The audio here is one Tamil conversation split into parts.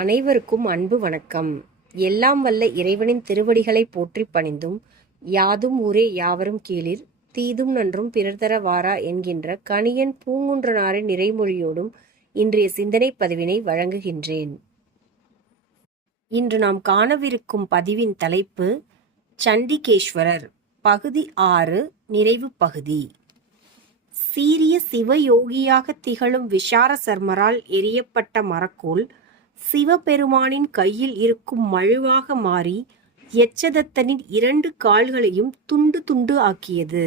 அனைவருக்கும் அன்பு வணக்கம். எல்லாம் வல்ல இறைவனின் திருவடிகளை போற்றி பணிந்தும், யாதும் ஊரே யாவரும் கேளிர், தீதும் நன்றும் பிறர்தர வாரா என்கின்ற கணியன் பூங்குன்றனாரின் நிறைமொழியோடும் இன்றைய சிந்தனை பதிவினை வழங்குகின்றேன். இன்று நாம் காணவிருக்கும் பதிவின் தலைப்பு சண்டிகேஸ்வரர், பகுதி 6, நிறைவு பகுதி. சீரிய சிவயோகியாக திகழும் விஷார சர்மரால் எரியப்பட்ட மரக்கோல் சிவபெருமானின் கையில் இருக்கும் மழுவாக மாறி யட்சதத்தனின் 2 கால்களையும் துண்டு துண்டு ஆக்கியது.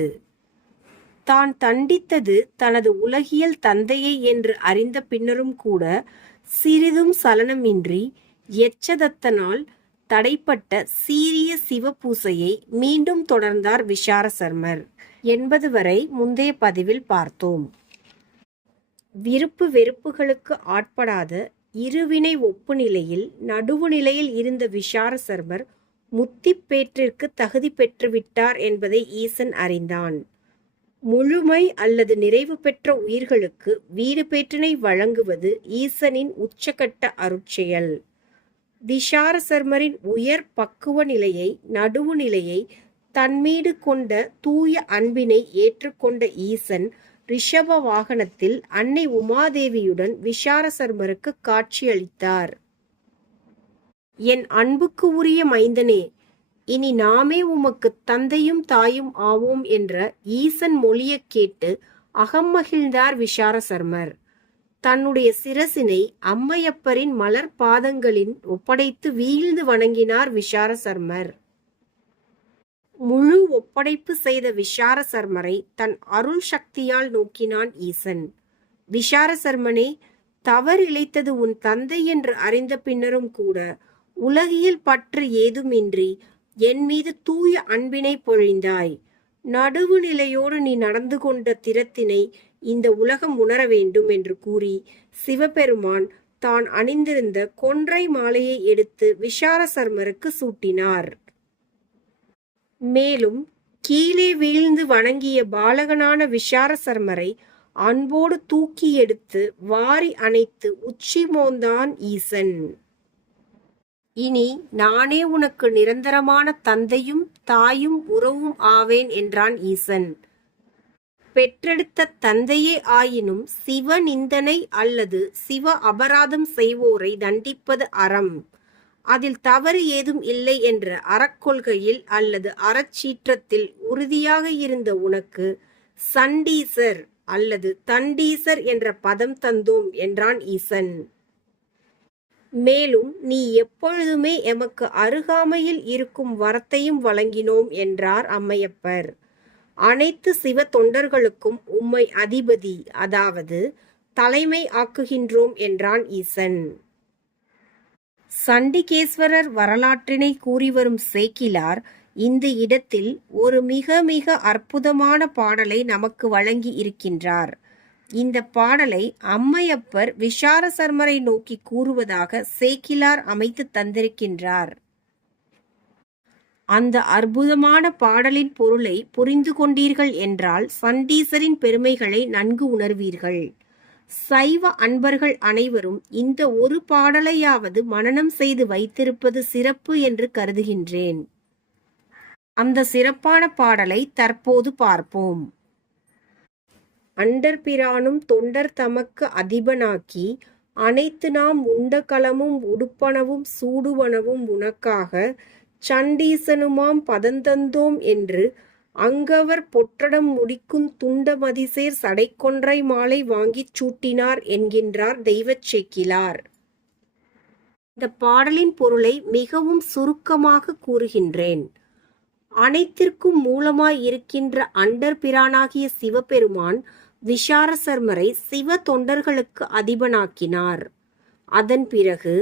தான் தண்டித்தது தனது உலகியல் தந்தையை என்று அறிந்த பின்னரும் கூட சிறிதும் சலனமின்றி யட்சதத்தனால் தடைப்பட்ட சீரிய சிவபூசையை மீண்டும் தொடர்ந்தார் விஷார சர்மர் என்பது வரை முந்தைய பதிவில் பார்த்தோம். விருப்பு வெறுப்புகளுக்கு ஆட்படாத இருவினை ஒப்பு நிலையில் நடுவு நிலையில் இருந்த விஷார சர்மர் முத்திப்பேற்றிற்கு தகுதி பெற்றுவிட்டார் என்பதை ஈசன் அறிந்தான். முழுமை அல்லது நிறைவு பெற்ற உயிர்களுக்கு வீடு பேற்றினை வழங்குவது ஈசனின் உச்சகட்ட அருட்செயல். விஷார சர்மரின் உயர் பக்குவ நிலையை, நடுவு நிலையை தன்மீது கொண்ட தூய அன்பினை ஏற்றுக்கொண்ட ஈசன் ரிஷப வாகனத்தில் அன்னை உமாதேவியுடன் விஷார சர்மருக்கு காட்சியளித்தார். என் அன்புக்கு உரிய மைந்தனே, இனி நாமே உமக்கு தந்தையும் தாயும் ஆவோம் என்ற ஈசன் மொழிய கேட்டு அகம்மகிழ்ந்தார் விஷார சர்மர். தன்னுடைய சிரசினை அம்மையப்பரின் மலர் பாதங்களின் ஒப்படைத்து வீழ்ந்து வணங்கினார் விஷார சர்மர். முழு ஒப்படைப்பு செய்த விஷார சர்மரை தன் அருள் சக்தியால் நோக்கினான் ஈசன். விஷார சர்மனே, தவறு இழைத்தது உன் தந்தை என்று அறிந்த பின்னரும் கூட உலகியல் பற்று ஏதுமின்றி என் மீது தூய அன்பினை பொழிந்தாய். நடுவு நிலையோடு நீ நடந்து கொண்ட திறத்தினை இந்த உலகம் உணர வேண்டும் என்று கூறி சிவபெருமான் தான் அணிந்திருந்த கொன்றை மாலையை எடுத்து விஷார சர்மருக்கு சூட்டினார். மேலும் கீழே வீழ்ந்து வணங்கிய பாலகனான விஷார சர்மரை அன்போடு தூக்கி எடுத்து வாரி அணைத்து உச்சி மோந்தான் ஈசன். இனி நானே உனக்கு நிரந்தரமான தந்தையும் தாயும் உறவும் ஆவேன் என்றான் ஈசன். பெற்றெடுத்த தந்தையே ஆயினும் சிவ நிந்தனை அல்லது சிவ அபராதம் செய்வோரை தண்டிப்பது அறம், அதில் தவறு ஏதும் இல்லை என்ற அறக்கொள்கையில் அல்லது அறச்சீற்றத்தில் உறுதியாக இருந்த உனக்கு சண்டீசர் அல்லது தண்டீசர் என்ற பதம் தந்தோம் என்றான் ஈசன். மேலும் நீ எப்பொழுதுமே எமக்கு அருகாமையில் இருக்கும் வரத்தையும் வழங்கினோம் என்றார் அம்மையப்பர். அனைத்து சிவ தொண்டர்களுக்கும் உம்மை அதிபதி, அதாவது தலைமை ஆக்குகின்றோம் என்றான் ஈசன். சண்டிகேஸ்வரர் வரலாற்றினை கூறிவரும் சேக்கிலார் இந்த இடத்தில் ஒரு மிக மிக அற்புதமான பாடலை நமக்கு வழங்கி இருக்கின்றார். இந்த பாடலை அம்மையப்பர் விஷார சர்மரை நோக்கி கூறுவதாக சேக்கிலார் அமைத்து தந்திருக்கின்றார். அந்த அற்புதமான பாடலின் பொருளை புரிந்து கொண்டீர்கள் என்றால் சண்டீசரின் பெருமைகளை நன்கு உணர்வீர்கள். சைவ அன்பர்கள் அனைவரும் இந்த ஒரு பாடலையாவது மனனம் செய்து வைத்திருப்பது சிறப்பு என்று கருதுகின்றேன். அந்த சிறப்பான பாடலை தற்போது பார்ப்போம். அண்டர்பிரானும் தொண்டர் தமக்கு அதிபனாக்கி அனைத்து நாம் உண்ட களமும் உடுப்பனவும் சூடுவனவும் உனக்காக சண்டீசனுமாம் பதந்தந்தோம் என்று அங்கவர் பொற்றடம் முடிக்கும் துண்டமதிசேர் சடைக்கொன்றை மாலை வாங்கிச் சூட்டினார் என்கின்றார் தெய்வச் சேக்கிலார். இந்த பாடலின் பொருளை மிகவும் சுருக்கமாக கூறுகின்றேன். அனைத்திற்கும் மூலமாய் இருக்கின்ற அண்டர் பிரானாகிய சிவபெருமான் விஷார சர்மரை சிவ தொண்டர்களுக்கு அதிபனாக்கினார். அதன் பிறகு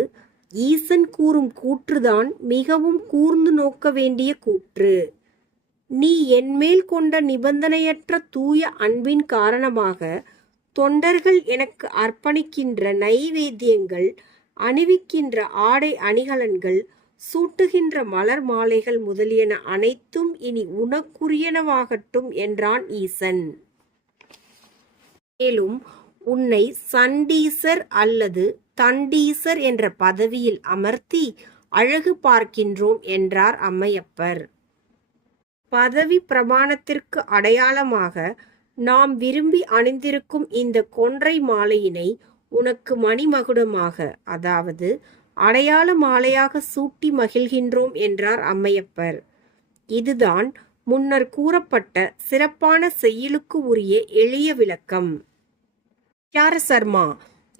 ஈசன் கூறும் கூற்றுதான் மிகவும் கூர்ந்து நோக்க வேண்டிய கூற்று. நீ என்மேல் கொண்ட நிபந்தனையற்ற தூய அன்பின் காரணமாக தொண்டர்கள் எனக்கு அர்ப்பணிக்கின்ற நைவேத்தியங்கள், அணிவிக்கின்ற ஆடை அணிகலன்கள், சூட்டுகின்ற மலர் மாலைகள் முதலியன அனைத்தும் இனி உனக்குரியனவாகட்டும் என்றான் ஈசன். மேலும் உன்னை சண்டீசர் அல்லது தண்டீசர் என்ற பதவியில் அமர்த்தி அழகு பார்க்கின்றோம் என்றார் அம்மையப்பர். பதவி பிரமாணத்திற்கு அடையாளமாக நாம் விரும்பி அணிந்திருக்கும் இந்த கொன்றை மாலையினை உனக்கு மணிமகுடமாக, அதாவது அடையாள மாலையாக சூட்டி மகிழ்கின்றோம் என்றார் அம்மையப்பர். இதுதான் முன்னர் கூறப்பட்ட சிறப்பான செய்யுளுக்கு உரிய எளிய விளக்கம். விசாரசர்மா,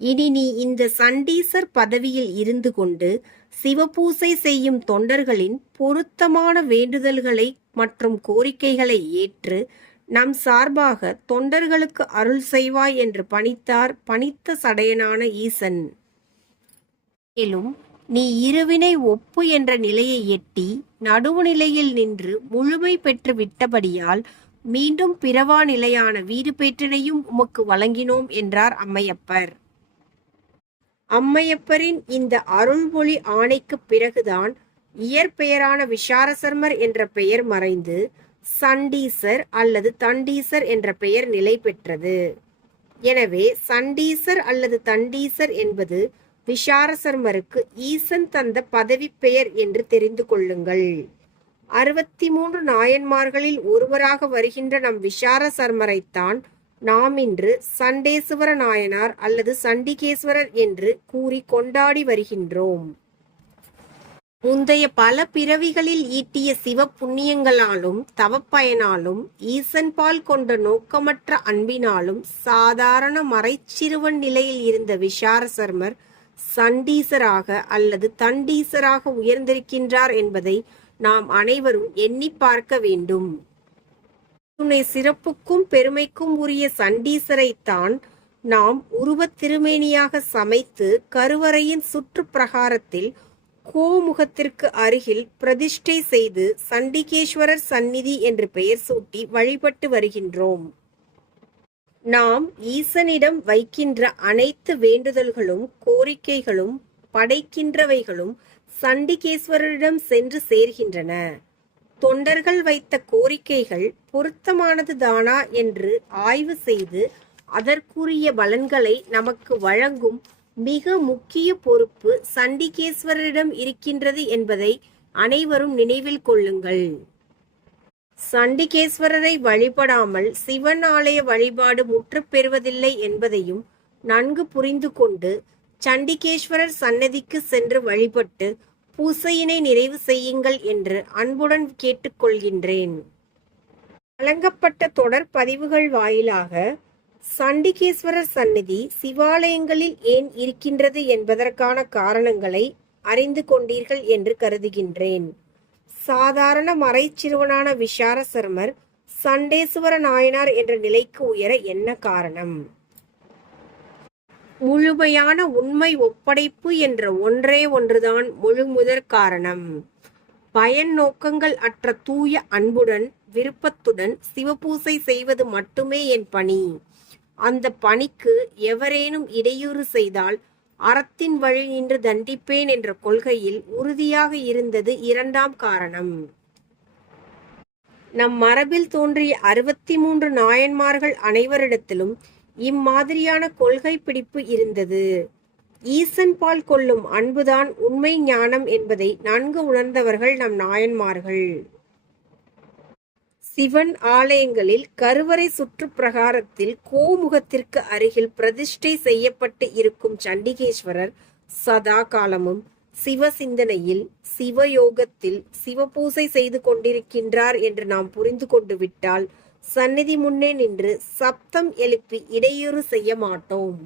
இனி நீ இந்த சண்டீசர் பதவியில் இருந்து கொண்டு சிவபூசை செய்யும் தொண்டர்களின் பொருத்தமான வேண்டுதல்களை மற்றும் கோரிக்கைகளை ஏற்று நம் சார்பாக தொண்டர்களுக்கு அருள் செய்வாய் என்று பணித்தார் பணித்த சடையனான ஈசன். மேலும் நீ இருவினை ஒப்பு என்ற நிலையை எட்டி நடுவுநிலையில் நின்று முழுமை பெற்று விட்டபடியால் மீண்டும் பிறவா நிலையான வீடு பேற்றினையும் உமக்கு வழங்கினோம் என்றார் அம்மையப்பர். அம்மையப்பரின் இந்த அருள்மொழி ஆணைக்கு பிறகுதான் இயற்பெயரான விசாரசர்மர் என்ற பெயர் மறைந்து சண்டீசர் அல்லது தண்டீசர் என்ற பெயர் நிலை பெற்றது. எனவே சண்டீசர் அல்லது தண்டீசர் என்பது விசாரசர்மருக்கு ஈசன் தந்த பதவி பெயர் என்று தெரிந்து கொள்ளுங்கள். 63 நாயன்மார்களில் ஒருவராக வருகின்ற நம் விசாரசர்மரைத்தான் நாம் இன்று சண்டேசுவர நாயனார் அல்லது சண்டிகேஸ்வரர் என்று கூறி கொண்டாடி வருகின்றோம். முந்தைய பல பிறவிகளில் ஈட்டிய சிவ புண்ணியங்களாலும் தவப்பயனாலும் ஈசன்பால் கொண்ட நோக்கமற்ற அன்பினாலும் சாதாரண மறைச்சிறுவன் நிலையில் இருந்த விசாரசர்மர் சண்டீசராக அல்லது தண்டீசராக உயர்ந்திருக்கின்றார் என்பதை நாம் அனைவரும் எண்ணி பார்க்க வேண்டும். துணை சிறப்புக்கும் பெருமைக்கும் உரிய சண்டீசரைத்தான் நாம் உருவத் திருமேனியாக சமைத்து கருவறையின் சுற்று பிரகாரத்தில் கோமுகத்திற்கு அருகில் பிரதிஷ்டை செய்து சண்டிகேஸ்வரர் சந்நிதி என்று பெயர் சூட்டி வழிபட்டு வருகின்றோம். நாம் ஈசனிடம் வைக்கின்ற அனைத்து வேண்டுதல்களும் கோரிக்கைகளும் படைக்கின்றவைகளும் சண்டிகேஸ்வரரிடம் சென்று சேர்கின்றன. தொண்டர்கள் வைத்த கோரிக்கைகள் பொருத்தமானது தானா என்று ஆய்வு செய்து அதற்குரிய பலன்களை நமக்கு வழங்கும் மிக முக்கிய பொறுப்பு சண்டிகேஸ்வரரிடம் இருக்கின்றது என்பதை அனைவரும் நினைவில் கொள்ளுங்கள். சண்டிகேஸ்வரரை வழிபடாமல் சிவன் ஆலய வழிபாடு முற்று பெறுவதில்லை என்பதையும் நன்கு புரிந்து கொண்டு சண்டிகேஸ்வரர் சன்னதிக்கு சென்று வழிபட்டு பூசையினை நிறைவு செய்யுங்கள் என்று அன்புடன் கேட்டுக்கொள்கின்றேன். வழங்கப்பட்ட தொடர் பதிவுகள் வாயிலாக சண்டிகேஸ்வரர் சந்நிதி சிவாலயங்களில் ஏன் இருக்கின்றது என்பதற்கான காரணங்களை அறிந்து கொண்டீர்கள் என்று கருதுகின்றேன். சாதாரண மறைச்சிறுவனான விசாரசர்மர் சண்டேசுவர நாயனார் என்ற நிலைக்கு உயர என்ன காரணம்? முழுமையான உண்மை ஒப்படைப்பு என்ற ஒன்றே ஒன்றுதான் முழுமுதற் காரணம். பயன் நோக்கங்கள் அற்ற தூய அன்புடன் விருப்பத்துடன் சிவபூசை செய்வது மட்டுமே என் பணி. அந்த பணிக்கு எவரேனும் இடையூறு செய்தால் அறத்தின் வழி நின்று தண்டிப்பேன் என்ற கொள்கையில் உறுதியாக இருந்தது இரண்டாம் காரணம். நம் மரபில் தோன்றிய 63 நாயன்மார்கள் அனைவரிடத்திலும் இம்மாதிரியான கொள்கை பிடிப்பு இருந்தது. ஈசன் பால் கொள்ளும் அன்புதான் உண்மை ஞானம் என்பதை நன்கு உணர்ந்தவர்கள் நம் நாயன்மார்கள். சிவன் ஆலயங்களில் கருவறை சுற்று பிரகாரத்தில் கோமுகத்திற்கு அருகில் பிரதிஷ்டை செய்யப்பட்டு இருக்கும் சண்டிகேஸ்வரர் சதா காலமும் சிவ சிந்தனையில் சிவயோகத்தில் சிவபூசை செய்து கொண்டிருக்கின்றார் என்று நாம் புரிந்து கொண்டு விட்டால் சந்நிதி முன்னே நின்று சப்தம் எழுப்பி இடையூறு செய்ய மாட்டோம்.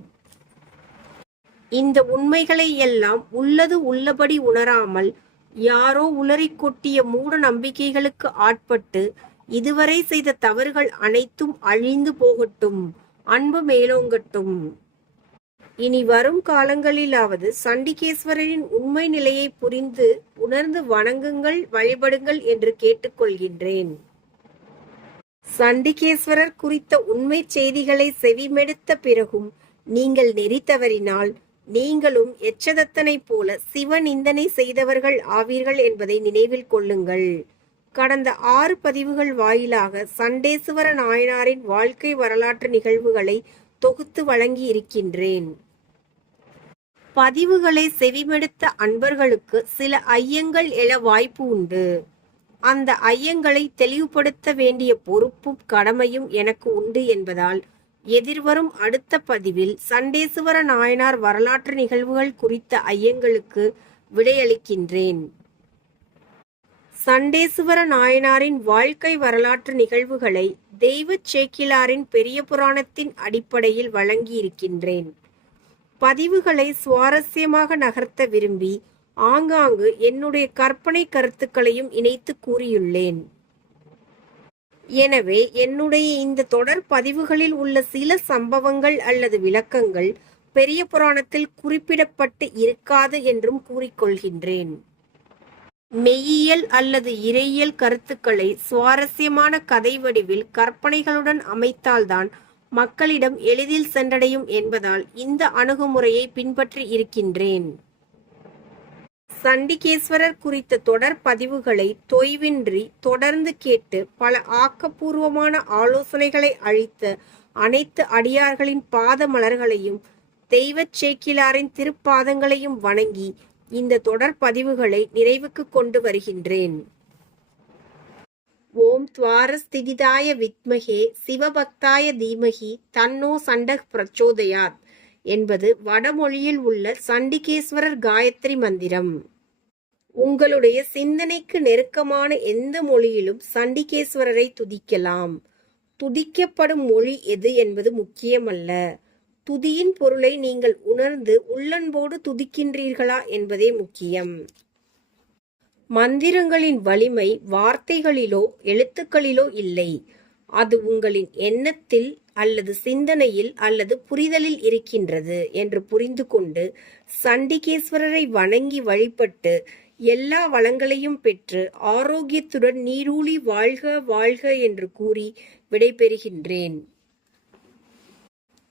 இந்த உண்மைகளை எல்லாம் உள்ளது உள்ளபடி உணராமல் யாரோ உளறி கொட்டிய மூட நம்பிக்கைகளுக்கு ஆட்பட்டு இதுவரை செய்த தவறுகள் அனைத்தும் அழிந்து போகட்டும், அன்பு மேலோங்கட்டும். இனி வரும் காலங்களிலாவது சண்டிகேஸ்வரரின் உண்மை நிலையை புரிந்து உணர்ந்து வணங்குங்கள், வழிபடுங்கள் என்று கேட்டுக்கொள்கின்றேன். சண்டிகேஸ்வரர் குறித்த உண்மை செய்திகளை செவிமெடுத்த பிறகும் நீங்கள் நெறி தவறினால் நீங்களும் எச்சதத்தனை போல சிவநிந்தனை செய்தவர்கள் ஆவீர்கள் என்பதை நினைவில் கொள்ளுங்கள். கடந்த 6 பதிவுகள் வாயிலாக சண்டேசுவர நாயனாரின் வாழ்க்கை வரலாற்று நிகழ்வுகளை தொகுத்து வழங்கி இருக்கின்றேன். பதிவுகளை செவிமடுத்த அன்பர்களுக்கு சில ஐயங்கள் எழ வாய்ப்பு உண்டு. அந்த ஐயங்களை தெளிவுபடுத்த வேண்டிய பொறுப்பும் கடமையும் எனக்கு உண்டு என்பதால் எதிர்வரும் அடுத்த பதிவில் சண்டேசுவர நாயனார் வரலாற்று நிகழ்வுகள் குறித்த ஐயங்களுக்கு விடையளிக்கின்றேன். சண்டேசுவர நாயனாரின் வாழ்க்கை வரலாற்று நிகழ்வுகளை தெய்வச் சேக்கிழாரின் பெரிய புராணத்தின் அடிப்படையில் வழங்கியிருக்கின்றேன். பதிவுகளை சுவாரஸ்யமாக நகர்த்த விரும்பி ஆங்காங்கு என்னுடைய கற்பனை கருத்துக்களையும் இணைத்து கூறியுள்ளேன். எனவே என்னுடைய இந்த தொடர் பதிவுகளில் உள்ள சில சம்பவங்கள் அல்லது விளக்கங்கள் பெரிய புராணத்தில் குறிப்பிடப்பட்டு இருக்காது என்றும் கூறிக்கொள்கின்றேன். மெய்யியல் அல்லது இறையியல் கருத்துக்களை சுவாரஸ்யமான கதை வடிவில் கற்பனைகளுடன் அமைத்தால்தான் மக்களிடம் எளிதில் சென்றடையும் என்பதால் இந்த அணுகுமுறையை பின்பற்றி இருக்கின்றேன். சண்டிகேஸ்வரர் குறித்த தொடர் பதிவுகளை தொய்வின்றி தொடர்ந்து கேட்டு பல ஆக்கப்பூர்வமான ஆலோசனைகளை அளித்த அனைத்து அடியார்களின் பாத மலர்களையும் தெய்வச் சேக்கிழாரின் திருப்பாதங்களையும் வணங்கி இந்த தொடர் பதிவுகளை நிறைவுக்கு கொண்டு வருகின்றேன். ஓம் துவாரஸ்திதிதாய வித்மகே சிவபக்தாய தீமகி தன்னோ சண்டக் பிரச்சோதயாத் என்பது வடமொழியில் உள்ள சண்டிகேஸ்வரர் காயத்ரி மந்திரம். உங்களுடைய சிந்தனைக்கு நெருக்கமான எந்த மொழியிலும் சண்டிகேஸ்வரரை துதிக்கலாம். துதிக்கப்படும் மொழி எது என்பது முக்கியமல்ல. துதியின் பொருளை நீங்கள் உணர்ந்து உள்ளன்போடு துதிக்கின்றீர்களா என்பதே முக்கியம். மந்திரங்களின் வலிமை வார்த்தைகளிலோ எழுத்துக்களிலோ இல்லை. அது உங்களின் எண்ணத்தில் அல்லது சிந்தனையில் அல்லது புரிதலில் இருக்கின்றது என்று புரிந்து கொண்டு சண்டிகேஸ்வரரை வணங்கி வழிபட்டு எல்லா வளங்களையும் பெற்று ஆரோக்கியத்துடன் நீரூழி வாழ்க வாழ்க என்று கூறி விடைபெறுகின்றேன்.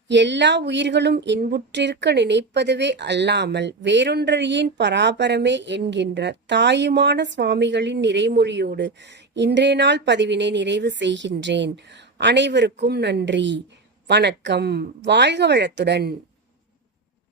எல்லா உயிர்களும் இன்புற்றிருக்க நினைப்பதுவே அல்லாமல் வேறொன்றறியேன் பராபரமே என்கின்ற தாயுமான சுவாமிகளின் நிறைமொழியோடு இன்றைய நாள் பதிவினை நிறைவு செய்கின்றேன். அனைவருக்கும் நன்றி. வணக்கம். வாழ்க வளத்துடன்.